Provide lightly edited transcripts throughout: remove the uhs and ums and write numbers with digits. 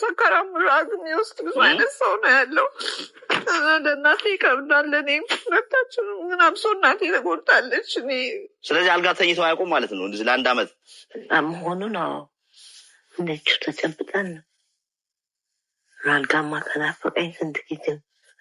ሰከራም ራዝ የሚወስድ ብዙ አይነት ሰው ነው ያለው። ለእናቴ ይከብዳል። እኔም ሁለታችን ምናምን ሰው እናቴ ተጎድታለች። ስለዚህ አልጋ ተኝተው አያውቁም ማለት ነው ለአንድ አመት መሆኑ ነው። እንደቹ ተጨብጠን አልጋማ ከናፈቀኝ ስንት ጊዜ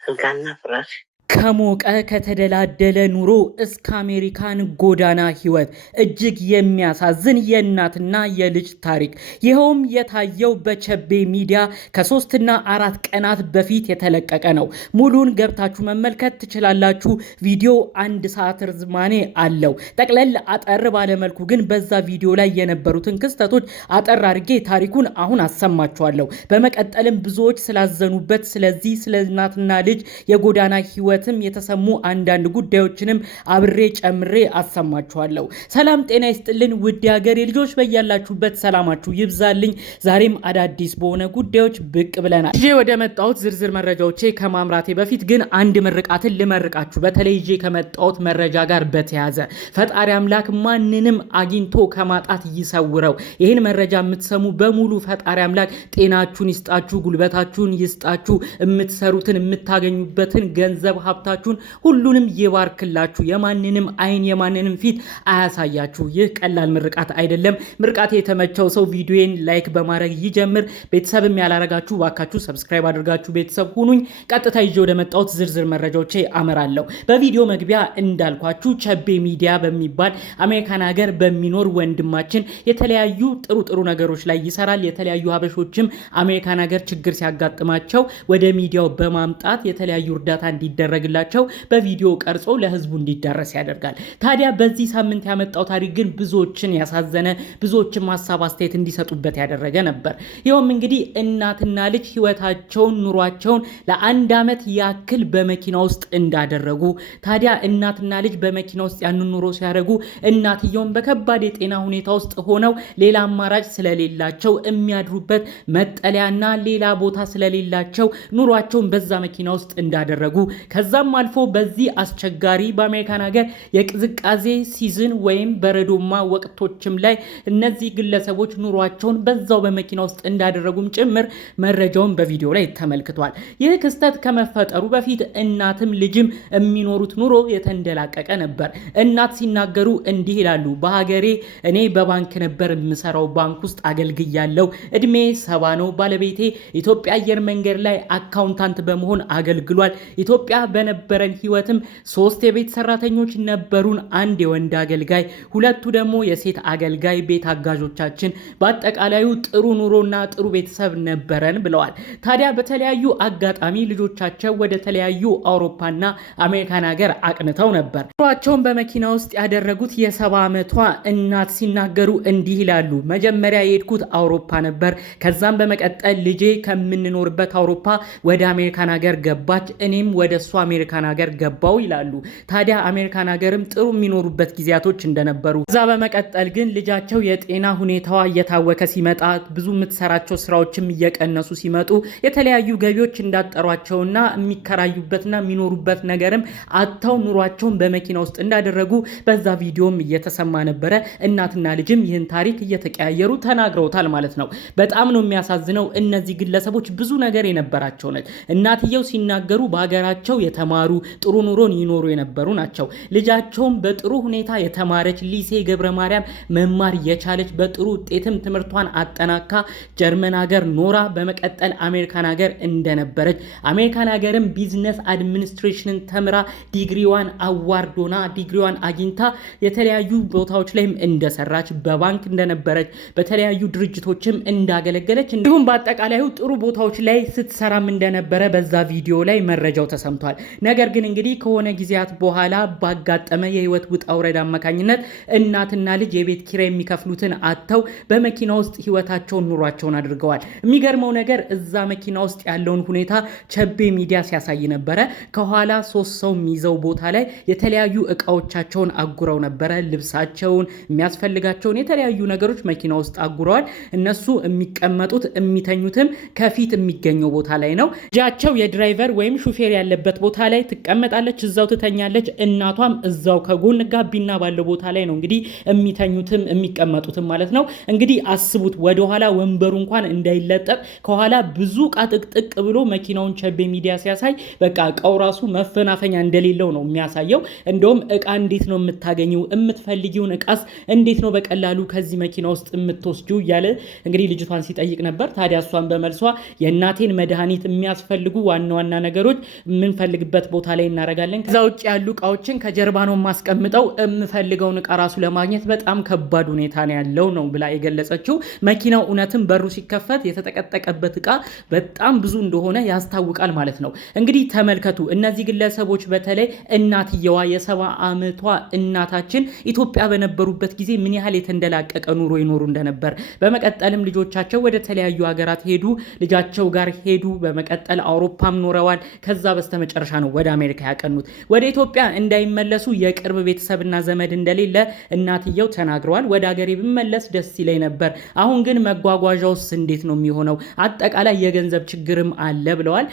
አልጋና ፍራሽ ከሞቀ ከተደላደለ ኑሮ እስከ አሜሪካን ጎዳና ህይወት እጅግ የሚያሳዝን የእናትና የልጅ ታሪክ። ይኸውም የታየው በቸቤ ሚዲያ ከ3 እና 4 ቀናት በፊት የተለቀቀ ነው። ሙሉን ገብታችሁ መመልከት ትችላላችሁ። ቪዲዮ 1 ሰዓት ርዝማኔ አለው። ጠቅለል አጠር ባለመልኩ ግን በዛ ቪዲዮ ላይ የነበሩትን ክስተቶች አጠር አድርጌ ታሪኩን አሁን አሰማችኋለሁ። በመቀጠልም ብዙዎች ስላዘኑበት ስለዚህ ስለ እናትና ልጅ የጎዳና ህይወት የተሰሙ አንዳንድ ጉዳዮችንም አብሬ ጨምሬ አሰማችኋለሁ። ሰላም ጤና ይስጥልን ውድ ሀገሬ ልጆች፣ በያላችሁበት ሰላማችሁ ይብዛልኝ። ዛሬም አዳዲስ በሆነ ጉዳዮች ብቅ ብለናል። ይዤ ወደ መጣሁት ዝርዝር መረጃዎቼ ከማምራቴ በፊት ግን አንድ ምርቃትን ልመርቃችሁ። በተለይ ይዤ ከመጣሁት መረጃ ጋር በተያያዘ ፈጣሪ አምላክ ማንንም አግኝቶ ከማጣት ይሰውረው። ይህን መረጃ የምትሰሙ በሙሉ ፈጣሪ አምላክ ጤናችሁን ይስጣችሁ፣ ጉልበታችሁን ይስጣችሁ፣ የምትሰሩትን የምታገኙበትን ገንዘብ ሀብታችሁን ሁሉንም ይባርክላችሁ። የማንንም አይን የማንንም ፊት አያሳያችሁ። ይህ ቀላል ምርቃት አይደለም። ምርቃቴ የተመቸው ሰው ቪዲዮን ላይክ በማድረግ ይጀምር። ቤተሰብም ያላረጋችሁ ባካችሁ ሰብስክራይብ አድርጋችሁ ቤተሰብ ሁኑኝ። ቀጥታ ይዤ ወደ መጣሁት ዝርዝር መረጃዎቼ አመራለሁ። በቪዲዮ መግቢያ እንዳልኳችሁ ቸቤ ሚዲያ በሚባል አሜሪካን ሀገር በሚኖር ወንድማችን የተለያዩ ጥሩ ነገሮች ላይ ይሰራል። የተለያዩ ሀበሾችም አሜሪካን ሀገር ችግር ሲያጋጥማቸው ወደ ሚዲያው በማምጣት የተለያዩ እርዳታ እንዲደረግላቸው በቪዲዮ ቀርጾ ለህዝቡ እንዲዳረስ ያደርጋል። ታዲያ በዚህ ሳምንት ያመጣው ታሪክ ግን ብዙዎችን ያሳዘነ፣ ብዙዎችን ሀሳብ አስተያየት እንዲሰጡበት ያደረገ ነበር። ይኸውም እንግዲህ እናትና ልጅ ህይወታቸውን ኑሯቸውን ለ1 አመት ያክል በመኪና ውስጥ እንዳደረጉ። ታዲያ እናትና ልጅ በመኪና ውስጥ ያንን ኑሮ ሲያደርጉ እናትየውን በከባድ የጤና ሁኔታ ውስጥ ሆነው ሌላ አማራጭ ስለሌላቸው የሚያድሩበት መጠለያና ሌላ ቦታ ስለሌላቸው ኑሯቸውን በዛ መኪና ውስጥ እንዳደረጉ ከዛም አልፎ በዚህ አስቸጋሪ በአሜሪካን ሀገር የቅዝቃዜ ሲዝን ወይም በረዶማ ወቅቶችም ላይ እነዚህ ግለሰቦች ኑሯቸውን በዛው በመኪና ውስጥ እንዳደረጉም ጭምር መረጃውን በቪዲዮ ላይ ተመልክቷል። ይህ ክስተት ከመፈጠሩ በፊት እናትም ልጅም የሚኖሩት ኑሮ የተንደላቀቀ ነበር። እናት ሲናገሩ እንዲህ ይላሉ። በሀገሬ እኔ በባንክ ነበር የምሰራው፣ ባንክ ውስጥ አገልግያለሁ። እድሜ 70 ነው። ባለቤቴ ኢትዮጵያ አየር መንገድ ላይ አካውንታንት በመሆን አገልግሏል። ኢትዮጵያ በነበረን ህይወትም 3 የቤት ሰራተኞች ነበሩን፣ 1 የወንድ አገልጋይ፣ 2 ደግሞ የሴት አገልጋይ ቤት አጋዦቻችን። በአጠቃላዩ ጥሩ ኑሮና ጥሩ ቤተሰብ ነበረን ብለዋል። ታዲያ በተለያዩ አጋጣሚ ልጆቻቸው ወደ ተለያዩ አውሮፓና አሜሪካን ሀገር አቅንተው ነበር። ኑሯቸውን በመኪና ውስጥ ያደረጉት የ70 ዓመቷ እናት ሲናገሩ እንዲህ ይላሉ። መጀመሪያ የሄድኩት አውሮፓ ነበር። ከዛም በመቀጠል ልጄ ከምንኖርበት አውሮፓ ወደ አሜሪካን ሀገር ገባች፣ እኔም ወደ እሷ አሜሪካን ሀገር ገባው ይላሉ። ታዲያ አሜሪካን ሀገርም ጥሩ የሚኖሩበት ጊዜያቶች እንደነበሩ፣ እዛ በመቀጠል ግን ልጃቸው የጤና ሁኔታዋ እየታወከ ሲመጣ፣ ብዙ የምትሰራቸው ስራዎችም እየቀነሱ ሲመጡ፣ የተለያዩ ገቢዎች እንዳጠሯቸውና የሚከራዩበትና የሚኖሩበት ነገርም አጥተው ኑሯቸውን በመኪና ውስጥ እንዳደረጉ በዛ ቪዲዮም እየተሰማ ነበረ። እናትና ልጅም ይህን ታሪክ እየተቀያየሩ ተናግረውታል ማለት ነው። በጣም ነው የሚያሳዝነው። እነዚህ ግለሰቦች ብዙ ነገር የነበራቸው ነች። እናትየው ሲናገሩ በሀገራቸው የተማሩ ጥሩ ኑሮን ይኖሩ የነበሩ ናቸው። ልጃቸውም በጥሩ ሁኔታ የተማረች ሊሴ ገብረ ማርያም መማር የቻለች በጥሩ ውጤትም ትምህርቷን አጠናካ ጀርመን ሀገር ኖራ በመቀጠል አሜሪካን ሀገር እንደነበረች፣ አሜሪካን ሀገርም ቢዝነስ አድሚኒስትሬሽንን ተምራ ዲግሪዋን አዋርዶና ዲግሪዋን አግኝታ የተለያዩ ቦታዎች ላይም እንደሰራች፣ በባንክ እንደነበረች፣ በተለያዩ ድርጅቶችም እንዳገለገለች፣ እንዲሁም በአጠቃላዩ ጥሩ ቦታዎች ላይ ስትሰራም እንደነበረ በዛ ቪዲዮ ላይ መረጃው ተሰምቷል። ነገር ግን እንግዲህ ከሆነ ጊዜያት በኋላ ባጋጠመ የህይወት ውጣ ውረድ አማካኝነት እናትና ልጅ የቤት ኪራይ የሚከፍሉትን አጥተው በመኪና ውስጥ ህይወታቸውን ኑሯቸውን አድርገዋል። የሚገርመው ነገር እዛ መኪና ውስጥ ያለውን ሁኔታ ቸቤ ሚዲያ ሲያሳይ ነበረ። ከኋላ 3 ሰው የሚይዘው ቦታ ላይ የተለያዩ እቃዎቻቸውን አጉረው ነበረ። ልብሳቸውን፣ የሚያስፈልጋቸውን የተለያዩ ነገሮች መኪና ውስጥ አጉረዋል። እነሱ የሚቀመጡት የሚተኙትም ከፊት የሚገኘው ቦታ ላይ ነው። ልጃቸው የድራይቨር ወይም ሹፌር ያለበት ቦታ ላይ ትቀመጣለች፣ እዛው ትተኛለች። እናቷም እዛው ከጎን ጋቢና ባለው ቦታ ላይ ነው እንግዲህ የሚተኙትም የሚቀመጡትም ማለት ነው። እንግዲህ አስቡት ወደኋላ ወንበሩ እንኳን እንዳይለጠጥ ከኋላ ብዙ ዕቃ ጥቅጥቅ ብሎ መኪናውን ቸቤ ሚዲያ ሲያሳይ በቃ ዕቃው ራሱ መፈናፈኛ እንደሌለው ነው የሚያሳየው። እንደውም ዕቃ እንዴት ነው የምታገኘው? የምትፈልጊውን ዕቃስ እንዴት ነው በቀላሉ ከዚህ መኪና ውስጥ የምትወስጂው? እያለ እንግዲህ ልጅቷን ሲጠይቅ ነበር። ታዲያ እሷን በመልሷ የእናቴን መድኃኒት የሚያስፈልጉ ዋና ዋና ነገሮች የምንፈልግበት ቦታ ላይ እናደርጋለን፣ ከዛ ውጭ ያሉ ዕቃዎችን ከጀርባ ነው የማስቀምጠው፣ የምፈልገውን ዕቃ ራሱ ለማግኘት በጣም ከባድ ሁኔታ ነው ያለው ነው ብላ የገለጸችው። መኪናው እውነትም በሩ ሲከፈት የተጠቀጠቀበት ዕቃ በጣም ብዙ እንደሆነ ያስታውቃል ማለት ነው። እንግዲህ ተመልከቱ፣ እነዚህ ግለሰቦች በተለይ እናትየዋ የ70 ዓመቷ እናታችን ኢትዮጵያ በነበሩበት ጊዜ ምን ያህል የተንደላቀቀ ኑሮ ይኖሩ እንደነበር፣ በመቀጠልም ልጆቻቸው ወደ ተለያዩ ሀገራት ሄዱ፣ ልጃቸው ጋር ሄዱ፣ በመቀጠል አውሮፓም ኖረዋል። ከዛ በስተመጨረሻ ነው ወደ አሜሪካ ያቀኑት። ወደ ኢትዮጵያ እንዳይመለሱ የቅርብ ቤተሰብና ዘመድ እንደሌለ እናትየው ተናግረዋል። ወደ ሀገሬ ብመለስ ደስ ይለኝ ነበር፣ አሁን ግን መጓጓዣውስ እንዴት ነው የሚሆነው? አጠቃላይ የገንዘብ ችግርም አለ ብለዋል።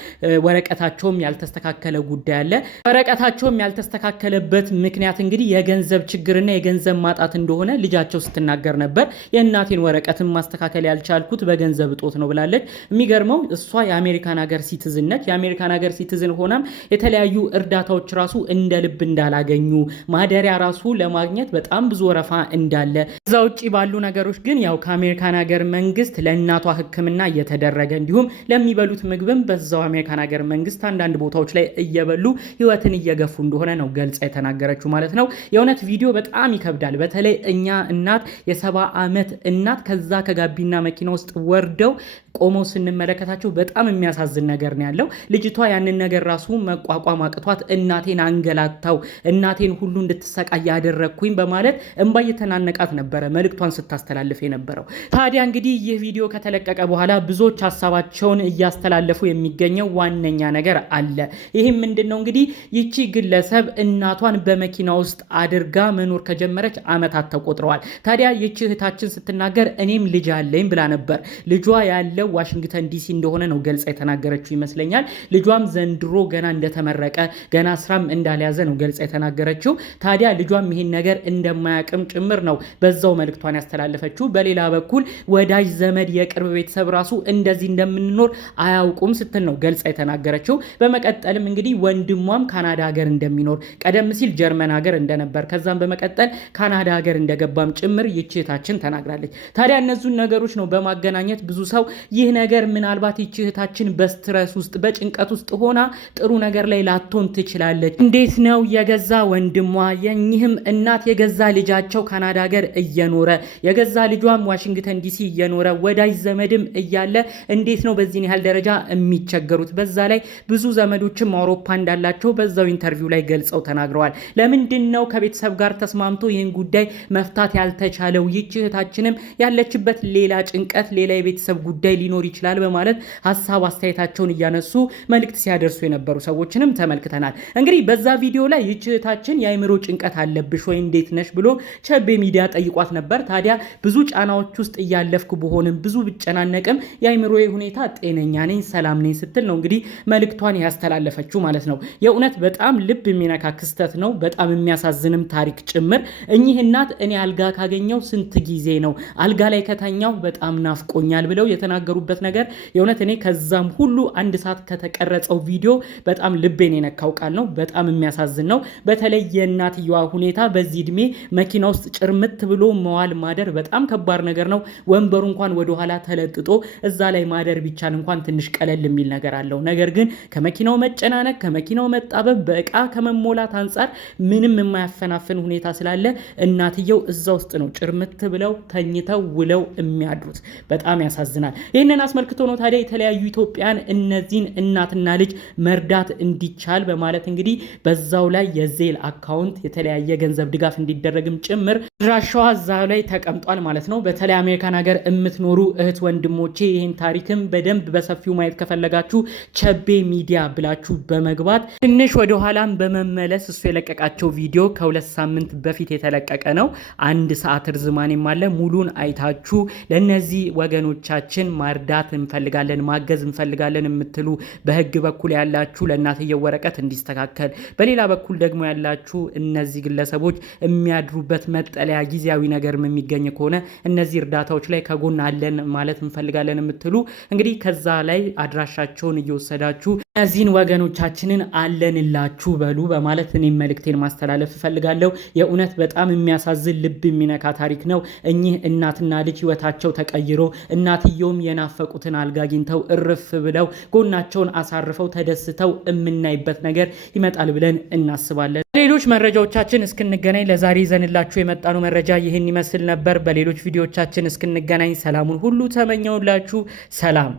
ወረቀታቸውም ያልተስተካከለ ጉዳይ አለ። ወረቀታቸውም ያልተስተካከለበት ምክንያት እንግዲህ የገንዘብ ችግርና የገንዘብ ማጣት እንደሆነ ልጃቸው ስትናገር ነበር። የእናቴን ወረቀትን ማስተካከል ያልቻልኩት በገንዘብ እጦት ነው ብላለች። የሚገርመው እሷ የአሜሪካን ሀገር ሲቲዝን ነች። የአሜሪካን ሀገር ሲቲዝን ሆናም የተለያዩ እርዳታዎች ራሱ እንደ ልብ እንዳላገኙ፣ ማደሪያ ራሱ ለማግኘት በጣም ብዙ ወረፋ እንዳለ፣ እዛ ውጭ ባሉ ነገሮች ግን ያው ከአሜሪካን ሀገር መንግስት ለእናቷ ሕክምና እየተደረገ እንዲሁም ለሚበሉት ምግብም በዛው አሜሪካን ሀገር መንግስት አንዳንድ ቦታዎች ላይ እየበሉ ህይወትን እየገፉ እንደሆነ ነው ገልጻ የተናገረችው ማለት ነው። የእውነት ቪዲዮ በጣም ይከብዳል። በተለይ እኛ እናት የ70 ዓመት እናት ከዛ ከጋቢና መኪና ውስጥ ወርደው ቆመው ስንመለከታቸው በጣም የሚያሳዝን ነገር ነው ያለው። ልጅቷ ያንን ነገር ራሱ መቋቋም አቅቷት እናቴን አንገላታው፣ እናቴን ሁሉ እንድትሰቃይ ያደረግኩኝ በማለት እንባ እየተናነቃት ነበረ መልእክቷን ስታስተላልፍ የነበረው። ታዲያ እንግዲህ ይህ ቪዲዮ ከተለቀቀ በኋላ ብዙዎች ሀሳባቸውን እያስተላለፉ የሚገኘው ዋነኛ ነገር አለ። ይህም ምንድነው እንግዲህ ይቺ ግለሰብ እናቷን በመኪና ውስጥ አድርጋ መኖር ከጀመረች ዓመታት ተቆጥረዋል። ታዲያ ይቺ እህታችን ስትናገር እኔም ልጅ አለኝ ብላ ነበር። ልጇ ያለው ዋሽንግተን ዲሲ እንደሆነ ነው ገልጻ የተናገረችው ይመስለኛል። ልጇም ዘንድሮ ገና እንደተመረቀ ገና ስራም እንዳልያዘ ነው ገልጻ የተናገረችው። ታዲያ ልጇም ይሄን ነገር እንደማያቅም ጭምር ነው በዛው መልእክቷን ያስተላለፈችው። በሌላ በኩል ወዳጅ ዘመድ የቅርብ ቤተሰብ ራሱ እንደዚህ እንደምንኖር አያውቁም ስትል ነው ገልጻ የተናገረችው። በመቀጠልም እንግዲህ ወንድሟም ካናዳ ሀገር እንደሚኖር ቀደም ሲል ጀርመን ሀገር እንደነበር ከዛም በመቀጠል ካናዳ ሀገር እንደገባም ጭምር ይችህታችን ተናግራለች። ታዲያ እነዚህን ነገሮች ነው በማገናኘት ብዙ ሰው ይህ ነገር ምናልባት ይችህታችን በስትረስ ውስጥ በጭንቀት ውስጥ ሆና ጥሩ ነገር ላይ ላትሆን ትችላለች። እንዴት ነው የገዛ ወንድሟ የኚህም እናት የገዛ ልጃቸው ካናዳ ሀገር እየኖረ የገዛ ልጇም ዋሽንግተን ዲሲ እየኖረ ወዳጅ ዘመድም እያለ እንዴት ነው በዚህን ያህል ደረጃ የሚቸገሩት? በዛ ላይ ብዙ ዘመዶችም አውሮፓ እንዳላቸው በዛው ኢንተርቪው ላይ ገልጸው ተናግረዋል። ለምንድን ነው ከቤተሰብ ጋር ተስማምቶ ይህን ጉዳይ መፍታት ያልተቻለው? ይችህታችንም ያለችበት ሌላ ጭንቀት፣ ሌላ የቤተሰብ ጉዳይ ሊኖር ይችላል በማለት ሀሳብ አስተያየታቸውን እያነሱ መልእክት ሲያደርሱ የነበሩ ሰዎችንም ተመልክተናል። እንግዲህ በዛ ቪዲዮ ላይ ይችህታችን የአይምሮ ጭንቀት አለብሽ ወይ እንዴት ነሽ ብሎ ቸቤ ሚዲያ ጠይቋት ነበር። ታዲያ ብዙ ጫናዎች ውስጥ እያለፍኩ በሆንም ብዙ ብጨናነቅም የአይምሮ ሁኔታ ጤነኛ ነኝ፣ ሰላም ነኝ ስትል ነው እንግዲህ መልእክቷን ያስተላለፈችው ማለት ነው። የእውነት በጣም ልብ የሚነካ ክስተት ነው። በጣም የሚያሳዝንም ታሪክ ጭምር። እኚህ እናት እኔ አልጋ ካገኘው ስንት ጊዜ ነው፣ አልጋ ላይ ከተኛው በጣም ናፍቆኛል ብለው የተናገሩበት ነገር የእውነት እኔ ከዛም ሁሉ አንድ ሰዓት ከተቀረጸው ቪዲዮ በጣም ልቤን የነካው ቃል ነው። በጣም የሚያሳዝን ነው። በተለይ የእናትየዋ ሁኔታ በዚህ እድሜ መኪና ውስጥ ጭርምት ብሎ መዋል ማደር በጣም ከባድ ነገር ነው። ወንበሩ እንኳን ወደኋላ ተለጥጦ እዛ ላይ ማደር ቢቻል እንኳን ትንሽ ቀለል የሚል ነገር አለው። ነገር ግን ከመኪናው መጨናነቅ፣ ከመኪናው መጣበብ፣ በእቃ ከመሞላት አንጻር ምንም የማያፈናፍን ሁኔታ ስላለ እናትየው እዛ ውስጥ ነው ጭርምት ብለው ተኝተው ውለው የሚያድሩት። በጣም ያሳዝናል። ይህንን አስመልክቶ ነው ታዲያ የተለያዩ ኢትዮጵያን እነዚህን እናትና ልጅ መርዳት እንዲቻል በማለት እንግዲህ በዛው ላይ የዜል አካውንት የተለያየ ገንዘብ ድጋፍ እንዲደረግም ጭምር ድራሻዋ እዛው ላይ ተቀምጧል ማለት ነው። በተለይ አሜሪካን ሀገር የምትኖሩ እህት ወንድሞቼ ይህን ታሪክም በደንብ በሰፊው ማየት ከፈለጋችሁ ቸቤ ሚዲያ ብላችሁ በመግባት ትንሽ ወደኋላም በመመለስ እሱ የለቀቃቸው ቪዲዮ ከ2 ሳምንት በፊት የተለቀቀ ነው። 1 ሰዓት ርዝማኔም አለ። ሙሉን አይታችሁ ለነዚህ ወገኖቻችን ማርዳት እንፈልጋለን፣ ማገዝ እንፈልጋለን የምትሉ በህግ በኩል ያላችሁ ለእናትየው ወረቀት እንዲስተካከል፣ በሌላ በኩል ደግሞ ያላችሁ እነዚህ ግለሰቦች የሚያድሩበት መጠለያ ጊዜያዊ ነገር የሚገኝ ከሆነ እነዚህ እርዳታዎች ላይ ከጎን አለን ማለት እንፈልጋለን የምትሉ እንግዲህ ከዛ ላይ አድራሻቸውን እየወሰዳችሁ እነዚህን ወገኖቻችንን አለንላችሁ በሉ በማለት እኔም መልእክቴን ማስተላለፍ እፈልጋለሁ። የእውነት በጣም የሚያሳዝን ልብ የሚነካ ታሪክ ነው። እኚህ እናትና ልጅ ህይወታቸው ተቀይሮ እናትየውም የናፈቁትን አልጋ አግኝተው እርፍ ብለው ጎናቸውን አሳርፈው ተደስተው የምናይበት ነገር ይመጣል ብለን እናስባለን። ሌሎች መረጃዎቻችን እስክንገናኝ ለዛሬ ይዘንላችሁ የመጣነው መረጃ ይህን ይመስል ነበር። በሌሎች ቪዲዮዎቻችን እስክንገናኝ ሰላሙን ሁሉ ተመኘውላችሁ። ሰላም